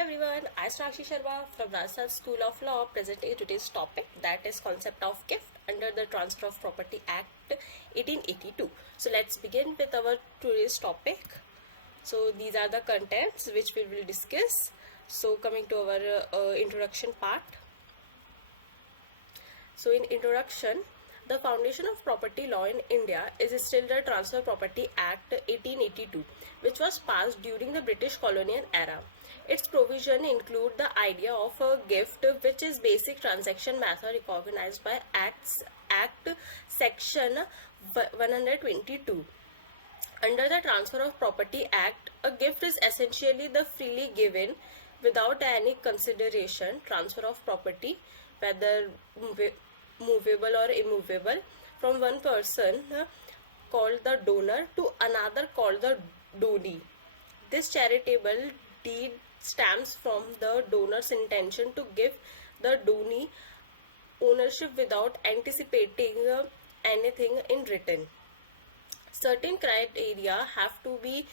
everyone, I am Sakshi Sharma from Rajasthan School of Law presenting today's topic, that is concept of gift under the Transfer of Property Act 1882. So let's begin with our today's topic. So these are the contents which we will discuss. So coming to our introduction part. So in introduction, the foundation of property law in India is still the Transfer Property Act 1882, which was passed during the British colonial era. Its provision include the idea of a gift, which is basic transaction method recognized by Act Section 122. Under the Transfer of Property Act, a gift is essentially the freely given, without any consideration, transfer of property, whether movable or immovable, from one person called the donor to another called the donee. This charitable deed stems from the donor's intention to give the donee ownership without anticipating anything in return. Certain criteria have to be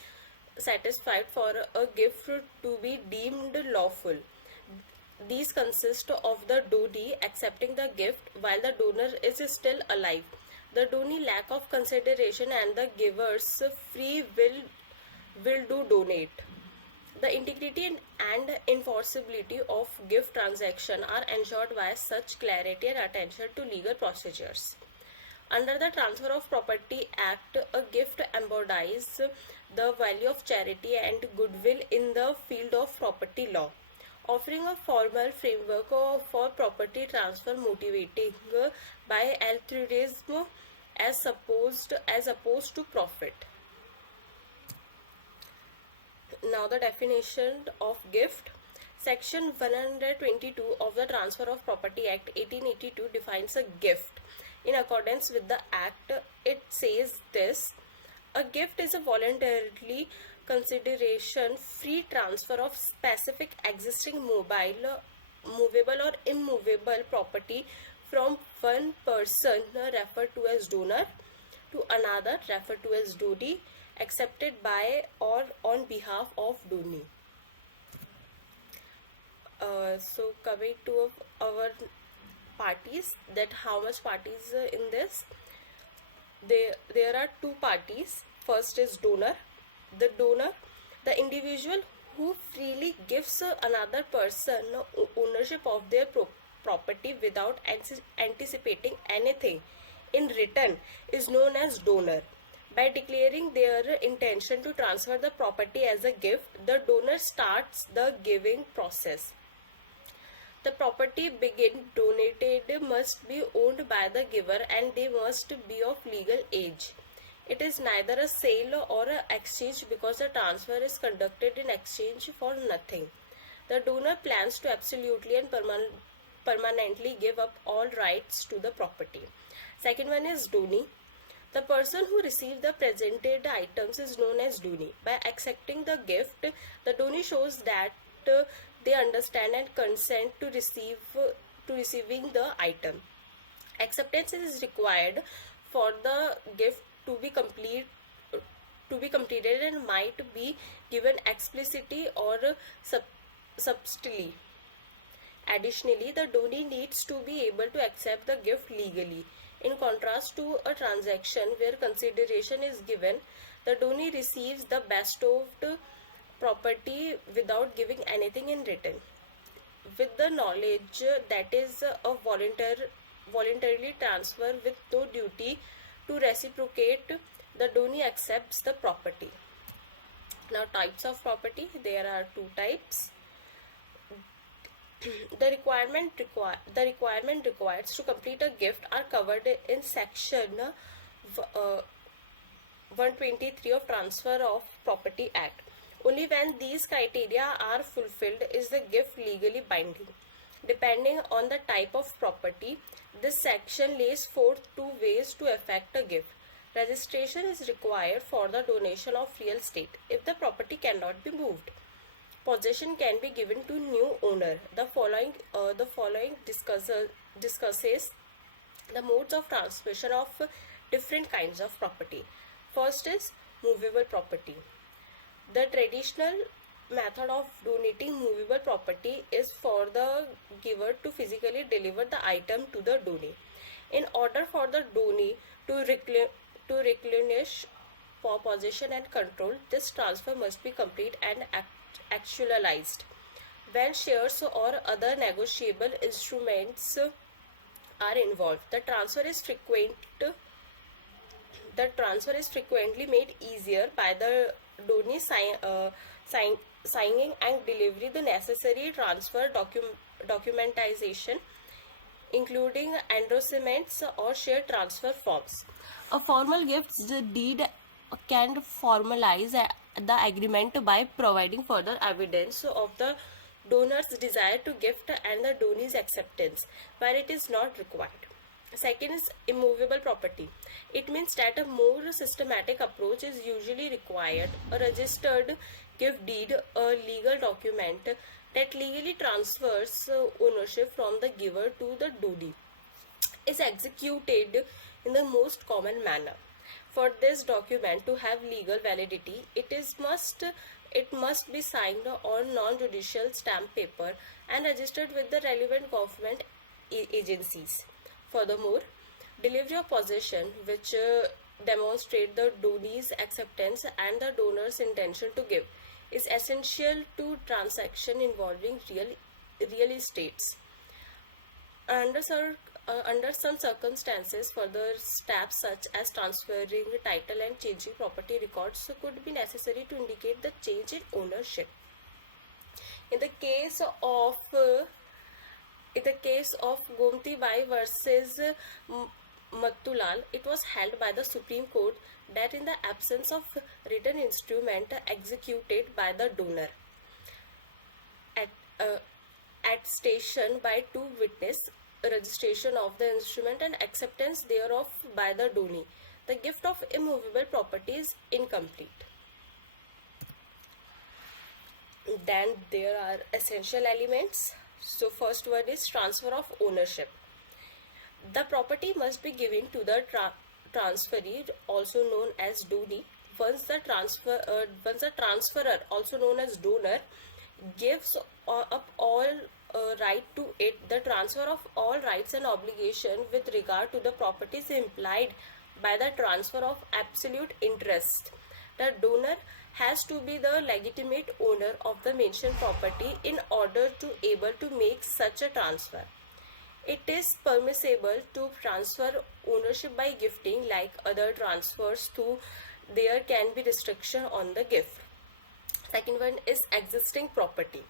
satisfied for a gift to be deemed lawful. These consist of the donee accepting the gift while the donor is still alive, the donee lack of consideration, and the giver's free will to donate. The integrity and enforceability of gift transaction are ensured by such clarity and attention to legal procedures. Under the Transfer of Property Act, a gift embodies the value of charity and goodwill in the field of property law, offering a formal framework for property transfer motivating by altruism as opposed to profit. Now the definition of gift. Section 122 of the Transfer of Property Act 1882 defines a gift. In accordance with the Act, it says this: a gift is a voluntarily consideration-free transfer of specific existing movable or immovable property from one person referred to as donor to another referred to as donee, accepted by or on behalf of donee. So coming to our parties, that how much parties in this. There are two parties. First is donor. The donor, the individual who freely gives another person ownership of their property without anticipating anything in return, is known as donor. By declaring their intention to transfer the property as a gift, the donor starts the giving process. The property donated must be owned by the giver and they must be of legal age. It is neither a sale or an exchange because the transfer is conducted in exchange for nothing. The donor plans to absolutely and permanently give up all rights to the property. Second one is donee. The person who receives the presented items is known as donee. By accepting the gift, the donee shows that they understand and consent to receiving the item. Acceptance is required for the gift to be completed and might be given explicitly or subtly. Additionally, the donee needs to be able to accept the gift legally. In contrast to a transaction where consideration is given, the donee receives the bestowed property without giving anything in return. With the knowledge that is a voluntarily transfer with no duty to reciprocate, the donee accepts the property. Now types of property, there are two types. The requirement required to complete a gift are covered in section 123 of Transfer of Property Act. Only when these criteria are fulfilled is the gift legally binding. Depending on the type of property, this section lays forth two ways to effect a gift. Registration is required for the donation of real estate if the property cannot be moved. Possession can be given to new owner. The following discusses the modes of transmission of different kinds of property. First is movable property. The traditional method of donating movable property is for the giver to physically deliver the item to the donee. In order for the donee to relinquish possession and control, this transfer must be complete and actualized. When shares or other negotiable instruments are involved, the transfer is frequently made easier by the donee signing and delivery the necessary transfer documentation, including endorsements or share transfer forms. A formal gift deed can formalize the agreement by providing further evidence of the donor's desire to gift and the donor's acceptance where it is not required. Second is immovable property. It means that a more systematic approach is usually required. A registered gift deed, a legal document that legally transfers ownership from the giver to the donee, is executed in the most common manner. For this document to have legal validity, it must be signed on non-judicial stamp paper and registered with the relevant government agencies. Furthermore, delivery of possession, which demonstrate the donee's acceptance and the donor's intention to give, is essential to transaction involving real estates. Under some circumstances, further steps such as transferring title and changing property records could be necessary to indicate the change in ownership. In the case of Gomti Bai versus Mattulal, it was held by the Supreme Court that in the absence of written instrument executed by the donor at attestation by two witness, registration of the instrument and acceptance thereof by the donee, the gift of immovable property is incomplete. Then there are essential elements. So first one is transfer of ownership. The property must be given to the transferee, also known as donee. Once the transferor, also known as donor, gives up all right to it, the transfer of all rights and obligation with regard to the property is implied by the transfer of absolute interest. The donor has to be the legitimate owner of the mentioned property in order to able to make such a transfer. It is permissible to transfer ownership by gifting like other transfers, though there can be restriction on the gift. Second one is existing property.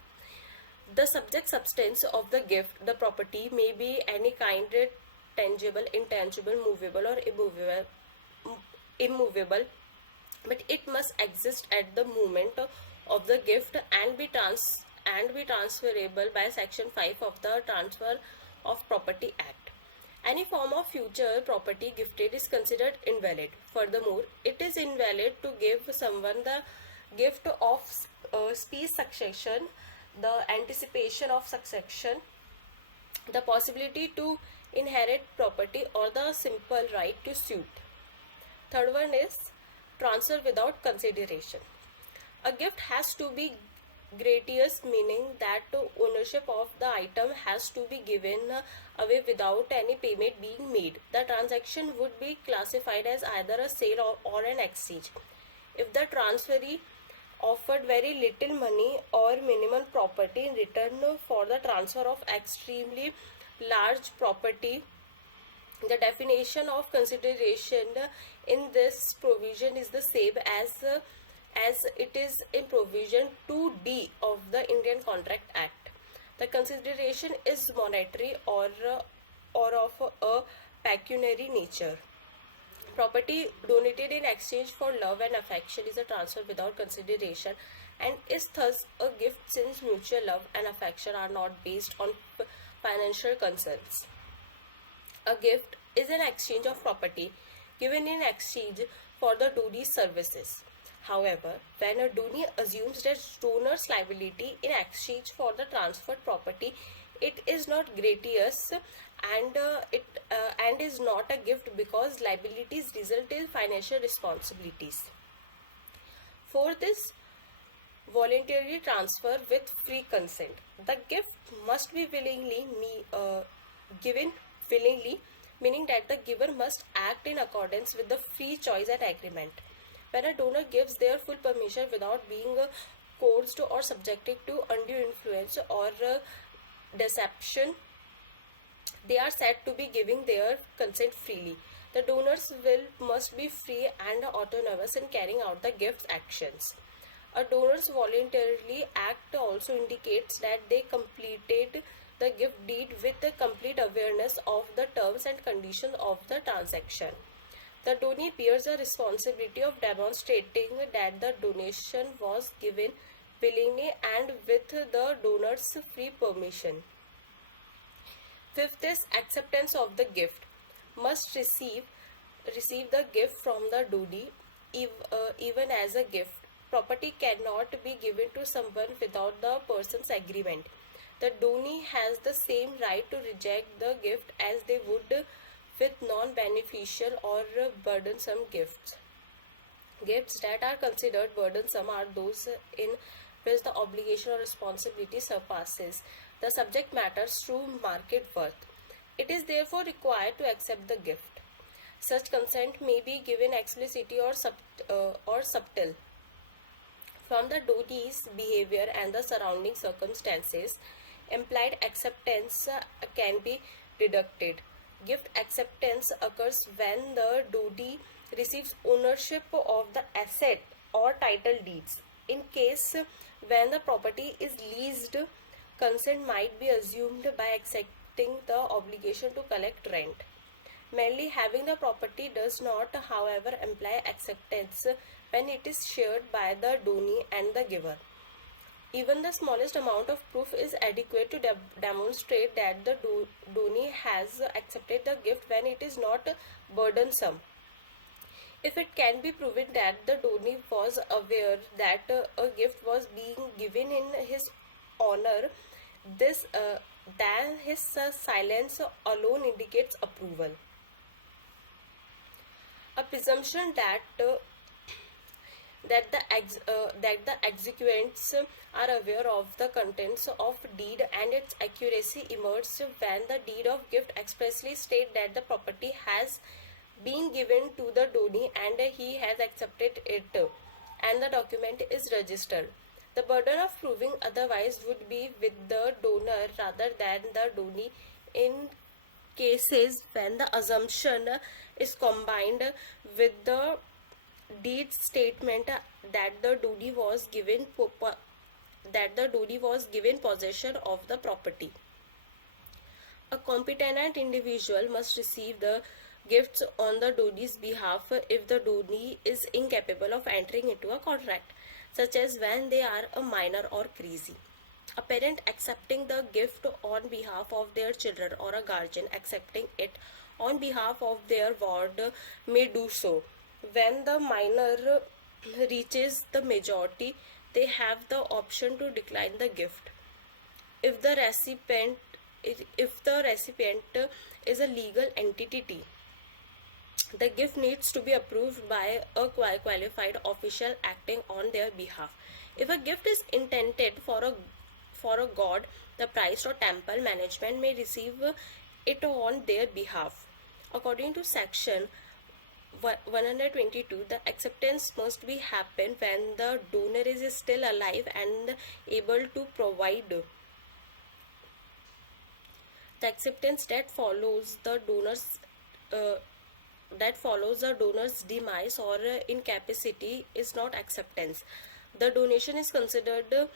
The subject substance of the gift, the property, may be any kind, tangible, intangible, movable or immovable, but it must exist at the moment of the gift and be transferable by section 5 of the Transfer of Property Act. Any form of future property gifted is considered invalid. Furthermore, it is invalid to give someone the gift of specie succession, the anticipation of succession, the possibility to inherit property, or the simple right to suit. Third one is transfer without consideration. A gift has to be gratuitous, meaning that ownership of the item has to be given away without any payment being made. The transaction would be classified as either a sale or an exchange. If the transferee offered very little money or minimal property in return for the transfer of extremely large property, the definition of consideration in this provision is the same as it is in provision 2D of the Indian Contract Act. The consideration is monetary or of a pecuniary nature. Property donated in exchange for love and affection is a transfer without consideration and is thus a gift, since mutual love and affection are not based on financial concerns. A gift is an exchange of property given in exchange for the donee's services. However, when a donee assumes the donor's liability in exchange for the transferred property, it is not gratuitous and is not a gift, because liabilities result in financial responsibilities. For this, Voluntarily transfer with free consent. The gift must be given willingly, meaning that the giver must act in accordance with the free choice and agreement. When a donor gives their full permission without being coerced or subjected to undue influence or deception, they are said to be giving their consent freely. The donor's will must be free and autonomous in carrying out the gift's actions. A donor's voluntarily act also indicates that they completed the gift deed with a complete awareness of the terms and conditions of the transaction. The donee bears the responsibility of demonstrating that the donation was given willingly and with the donor's free permission. Fifth is acceptance of the gift. Must receive the gift from the donee even as a gift. Property cannot be given to someone without the person's agreement. The donee has the same right to reject the gift as they would with non-beneficial or burdensome gifts. Gifts that are considered burdensome are those in which the obligation or responsibility surpasses the subject matter's true market worth. It is therefore required to accept the gift. Such consent may be given explicitly or subtle. From the donee's behavior and the surrounding circumstances, implied acceptance can be deducted. Gift acceptance occurs when the donee receives ownership of the asset or title deeds. In case when the property is leased, consent might be assumed by accepting the obligation to collect rent. Merely having the property does not, however, imply acceptance when it is shared by the donee and the giver. Even the smallest amount of proof is adequate to demonstrate that the donee has accepted the gift when it is not burdensome. If it can be proven that the donee was aware that a gift was being given in his honor, then his silence alone indicates approval. A presumption that the execuants are aware of the contents of deed and its accuracy emerges when the deed of gift expressly state that the property has been given to the donee and he has accepted it, and the document is registered. The burden of proving otherwise would be with the donor rather than the donee in cases when the assumption is combined with the deed statement that the donee was given possession of the property. A competent individual must receive the gifts on the donee's behalf if the donee is incapable of entering into a contract, such as when they are a minor or crazy. A parent accepting the gift on behalf of their children or a guardian accepting it on behalf of their ward may do so. When the minor reaches the majority, they have the option to decline the gift. If the recipient is a legal entity, the gift needs to be approved by a qualified official acting on their behalf. If a gift is intended for a god, the priest or temple management may receive it on their behalf. According to section 122, the acceptance must be happen when the donor is still alive and able to provide. The acceptance that follows the donor's demise or incapacity is not acceptance. The donation is considered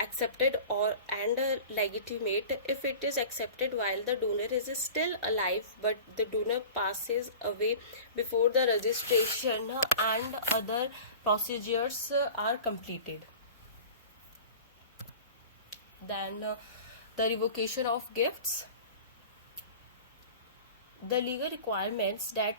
accepted and legitimate if it is accepted while the donor is still alive but the donor passes away before the registration and other procedures are completed. Then the revocation of gifts. The legal requirements that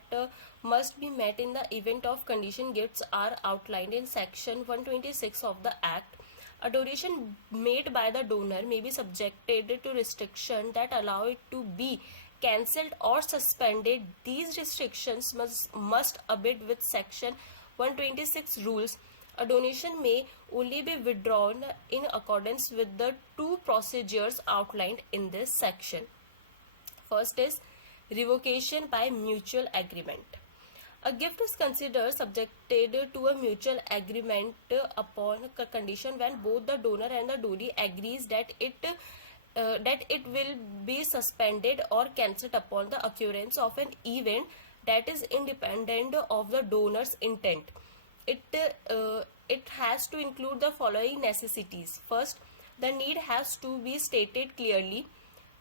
must be met in the event of condition gifts are outlined in section 126 of the Act. A donation made by the donor may be subjected to restrictions that allow it to be cancelled or suspended. These restrictions must abide with section 126 rules. A donation may only be withdrawn in accordance with the two procedures outlined in this section. First is revocation by mutual agreement. A gift is considered subjected to a mutual agreement upon condition when both the donor and the donee agrees that it will be suspended or cancelled upon the occurrence of an event that is independent of the donor's intent. It has to include the following necessities. First, the need has to be stated clearly.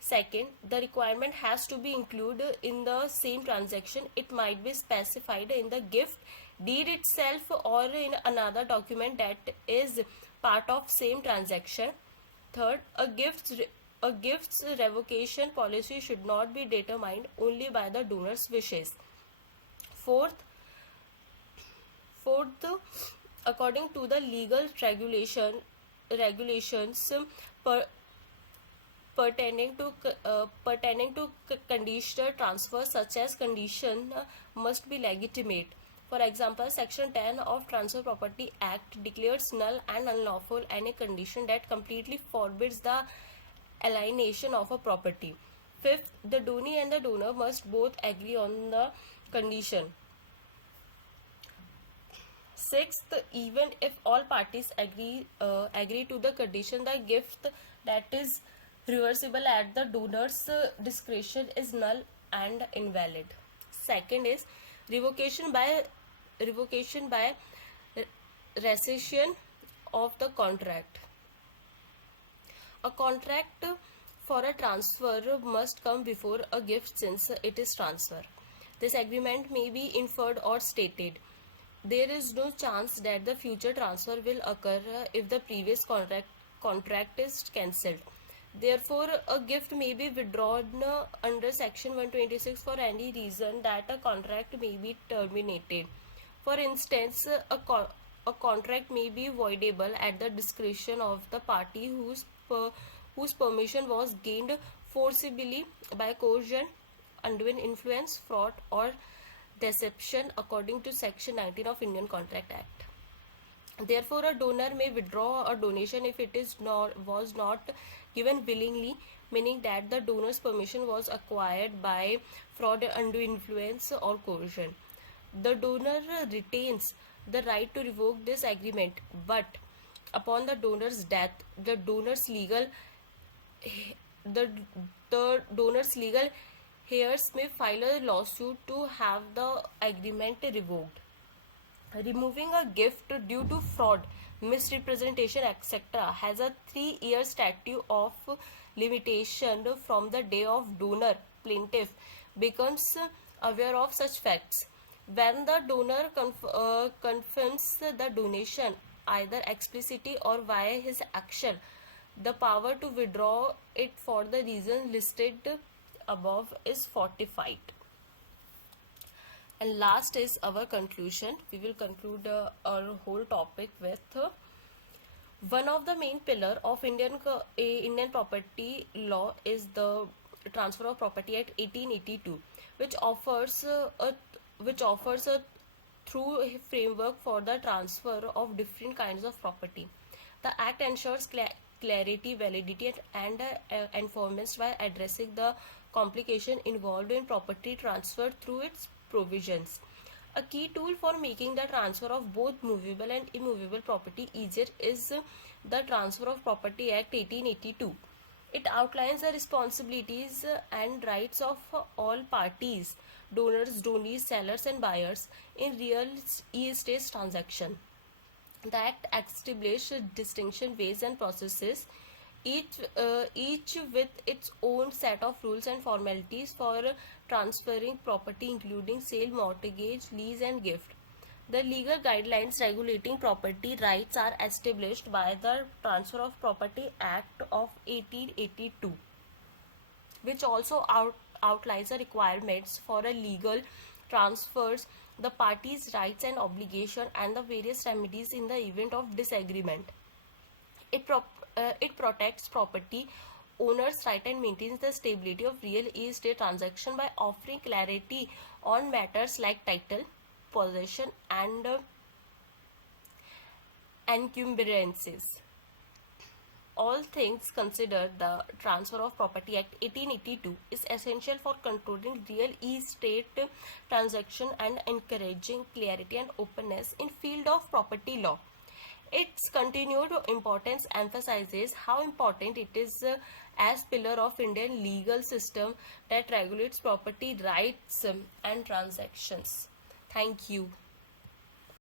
Second, the requirement has to be included in the same transaction. It might be specified in the gift deed itself or in another document that is part of same transaction. Third, a gift's revocation policy should not be determined only by the donor's wishes. Fourth, according to the legal regulations per, pertaining to conditional transfer, such as condition must be legitimate. For example, Section 10 of Transfer Property Act declares null and unlawful any condition that completely forbids the alienation of a property. Fifth, the donee and the donor must both agree on the condition. Sixth, even if all parties agree to the condition, the gift that is reversible at the donor's discretion is null and invalid. Second is revocation by rescission of the contract. A contract for a transfer must come before a gift since it is transfer. This agreement may be inferred or stated. There is no chance that the future transfer will occur if the previous contract is cancelled. Therefore, a gift may be withdrawn under Section 126 for any reason that a contract may be terminated. For instance, a contract may be voidable at the discretion of the party whose permission was gained forcibly by coercion, undue influence, fraud, or deception according to Section 19 of Indian Contract Act. Therefore, a donor may withdraw a donation if it was not given willingly, meaning that the donor's permission was acquired by fraud, undue influence, or coercion. The donor retains the right to revoke this agreement, but upon the donor's death, the donor's legal heirs may file a lawsuit to have the agreement revoked. Removing a gift due to fraud, misrepresentation, etc. has a 3-year statute of limitation from the day of donor plaintiff becomes aware of such facts. When the donor confirms the donation, either explicitly or via his action, the power to withdraw it for the reason listed above is fortified. And last is our conclusion. We will conclude our whole topic with one of the main pillar of Indian property law is the Transfer of Property Act 1882, which offers a through framework for the transfer of different kinds of property. The Act ensures clarity, validity, and enforcement by addressing the complication involved in property transfer through its provisions. A key tool for making the transfer of both movable and immovable property easier is the Transfer of Property Act 1882. It outlines the responsibilities and rights of all parties, donors, donees, sellers, and buyers in real estate transaction. The Act establishes distinction ways and processes, each with its own set of rules and formalities for transferring property, including sale, mortgage, lease, and gift. The legal guidelines regulating property rights are established by the Transfer of Property Act of 1882, which also outlines the requirements for a legal transfers, the parties' rights and obligations, and the various remedies in the event of disagreement. It protects property owners' right and maintains the stability of real estate transaction by offering clarity on matters like title, possession, and encumbrances. All things considered, the Transfer of Property Act 1882 is essential for controlling real estate transaction and encouraging clarity and openness in field of property law. Its continued importance emphasizes how important it is as pillar of Indian legal system that regulates property rights and transactions. Thank you.